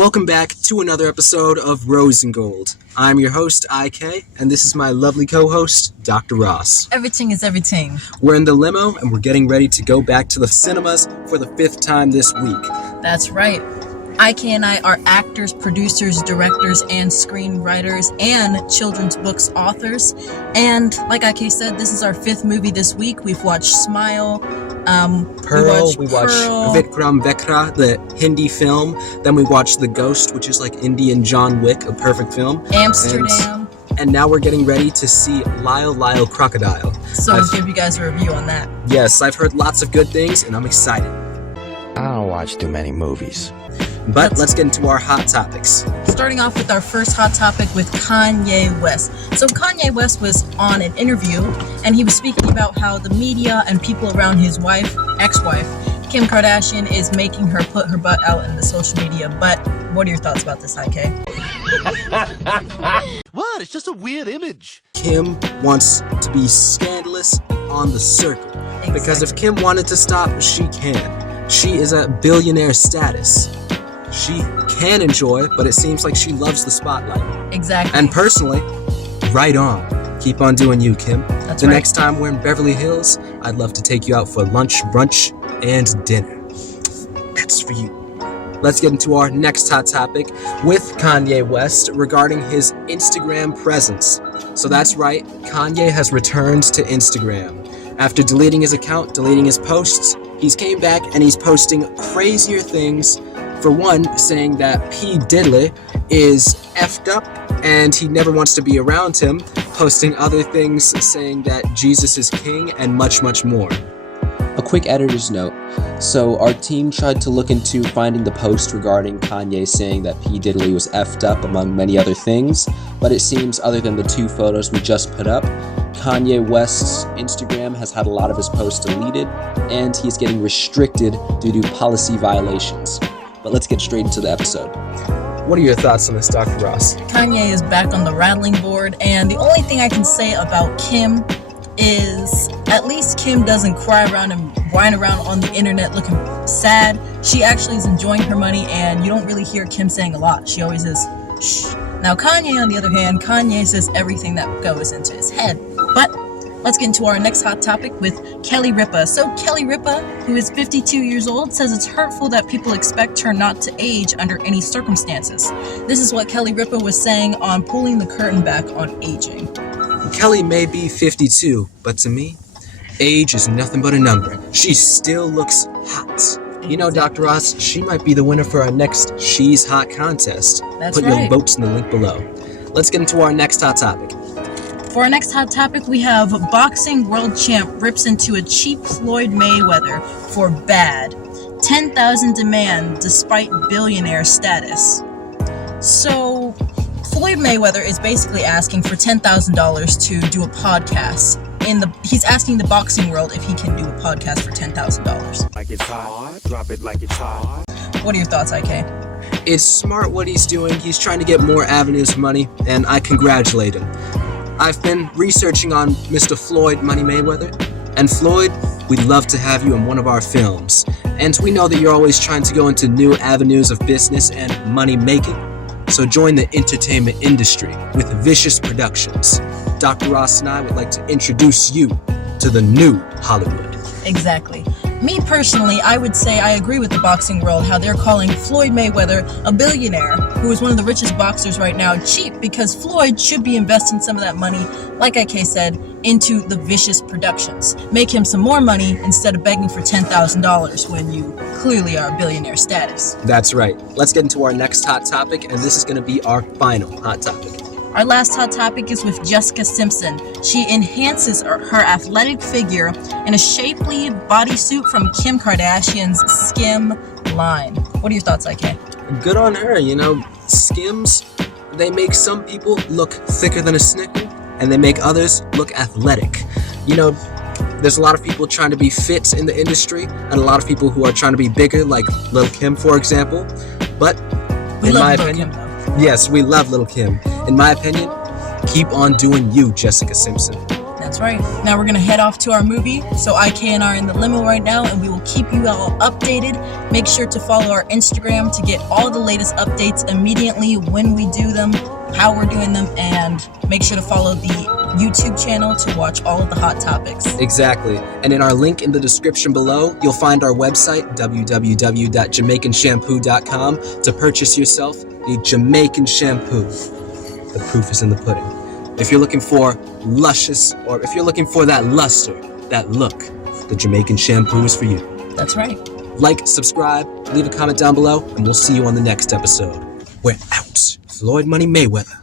Welcome back to another episode of Rosengold. I'm your host, IK, and this is my lovely co-host, Dr. Ross. Everything is everything. We're in the limo, and we're getting ready to go back to the cinemas for the 5th time this week. That's right. IK and I are actors, producers, directors, and screenwriters, and children's books authors. And like IK said, this is our 5th movie this week. We've watched Smile, Pearl, we watched Vikram Vekra, the Hindi film. Then we watched The Ghost, which is like Indian John Wick, a perfect film. Amsterdam. And now we're getting ready to see Lyle Lyle Crocodile. So I'll give you guys a review on that. Yes, I've heard lots of good things, and I'm excited. I don't watch too many movies. But let's get into our hot topics. Starting off with our first hot topic with Kanye West. So Kanye West was on an interview, and he was speaking about how the media and people around his ex-wife, Kim Kardashian, is making her put her butt out in the social media. But what are your thoughts about this, IK? What? It's just a weird image. Kim wants to be scandalous on the circuit. Exactly. Because if Kim wanted to stop, she can. She is at billionaire status. She can enjoy, but it seems like she loves the spotlight. Exactly. And personally, right on. Keep on doing you, Kim. That's the right. next time we're in Beverly Hills, I'd love to take you out for lunch, brunch, and dinner. That's for you. Let's get into our next hot topic with Kanye West regarding his Instagram presence. So that's right, Kanye has returned to Instagram. After deleting his account, deleting his posts, he's came back and he's posting crazier things. For one, saying that P. Diddy is effed up and he never wants to be around him, posting other things saying that Jesus is king and much, much more. A quick editor's note. So our team tried to look into finding the post regarding Kanye saying that P. Diddy was effed up among many other things, but it seems other than the 2 photos we just put up, Kanye West's Instagram has had a lot of his posts deleted and he's getting restricted due to policy violations. But let's get straight into the episode. What are your thoughts on this, Dr. Ross? Kanye is back on the rattling board, and the only thing I can say about Kim is at least Kim doesn't cry around and whine around on the internet looking sad. She actually is enjoying her money, and you don't really hear Kim saying a lot. She always is, shh. Now Kanye, on the other hand, Kanye says everything that goes into his head. But let's get into our next hot topic with Kelly Ripa. So Kelly Ripa, who is 52 years old, says it's hurtful that people expect her not to age under any circumstances. This is what Kelly Ripa was saying on pulling the curtain back on aging. Kelly may be 52, but to me, age is nothing but a number. She still looks hot. You know, Dr. Ross, she might be the winner for our next She's Hot contest. That's Put right. your votes in the link below. Let's get into our next hot topic. For our next hot topic, we have boxing world champ rips into a cheap Floyd Mayweather for bad. 10,000 demand despite billionaire status. So, Floyd Mayweather is basically asking for $10,000 to do a podcast. He's asking the boxing world if he can do a podcast for $10,000. Like it's hot, drop it like it's hot. What are your thoughts, IK? It's smart what he's doing. He's trying to get more avenues of money, and I congratulate him. I've been researching on Mr. Floyd Money Mayweather, and Floyd, we'd love to have you in one of our films. And we know that you're always trying to go into new avenues of business and money making, so join the entertainment industry with Vicious Productions. Dr. Ross and I would like to introduce you to the new Hollywood. Exactly. Me personally, I would say I agree with the boxing world how they're calling Floyd Mayweather a billionaire who is one of the richest boxers right now cheap, because Floyd should be investing some of that money, like IK said, into the Vicious Productions. Make him some more money instead of begging for $10,000 when you clearly are a billionaire status. That's right. Let's get into our next hot topic, and this is going to be our final hot topic. Our last hot topic is with Jessica Simpson. She enhances her athletic figure in a shapely bodysuit from Kim Kardashian's Skim line. What are your thoughts, IK? Good on her. You know, Skims, they make some people look thicker than a Snicker, and they make others look athletic. You know, there's a lot of people trying to be fit in the industry, and a lot of people who are trying to be bigger, like Lil' Kim, for example. But in my opinion, yes, we love Lil' Kim. In my opinion, keep on doing you, Jessica Simpson. That's right. Now we're gonna head off to our movie. So Kay and I are in the limo right now, and we will keep you all updated. Make sure to follow our Instagram to get all the latest updates immediately when we do them, how we're doing them, and make sure to follow the YouTube channel to watch all of the hot topics. Exactly. And in our link in the description below, you'll find our website, www.jamaicanshampoo.com, to purchase yourself the Jamaican shampoo. The proof is in the pudding. If you're looking for luscious, or if you're looking for that luster, that look, the Jamaican shampoo is for you. That's right. Like, subscribe, leave a comment down below, and we'll see you on the next episode. We're out. Floyd Money Mayweather.